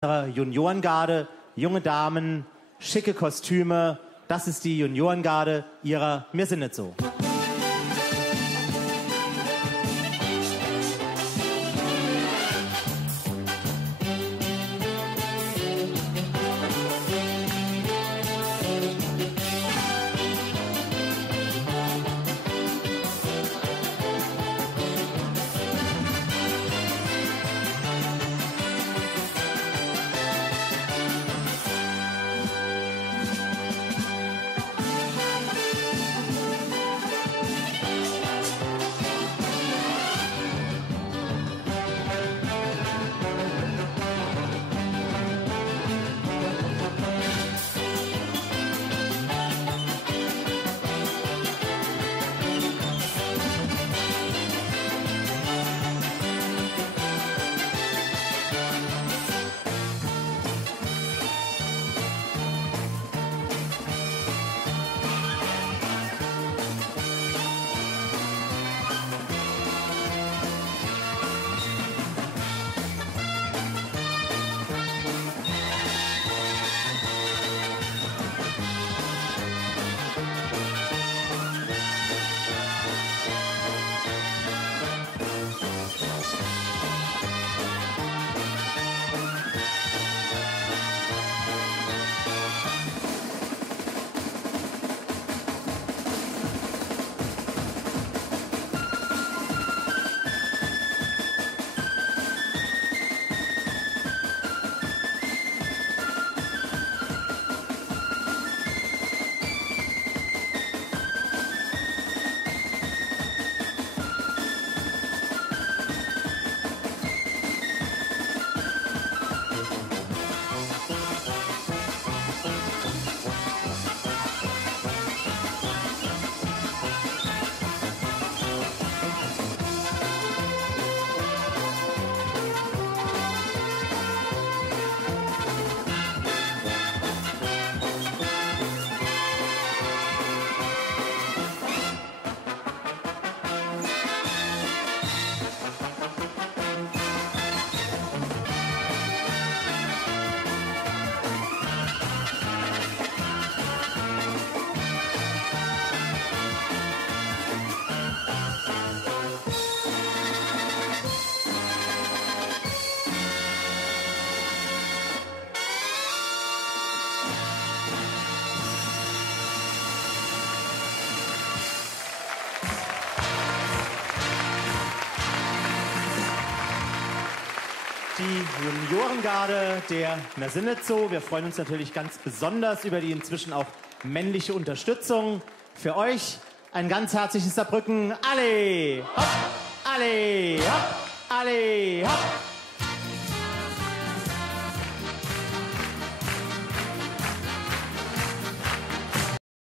Juniorengarde, junge Damen, schicke Kostüme. Das ist die Juniorengarde ihrer Mir sind nicht so. Die Juniorengarde der Mir sind nicht so. Wir freuen uns natürlich ganz besonders über die inzwischen auch männliche Unterstützung. Für euch ein ganz herzliches Saarbrücken. Alle! Hopp!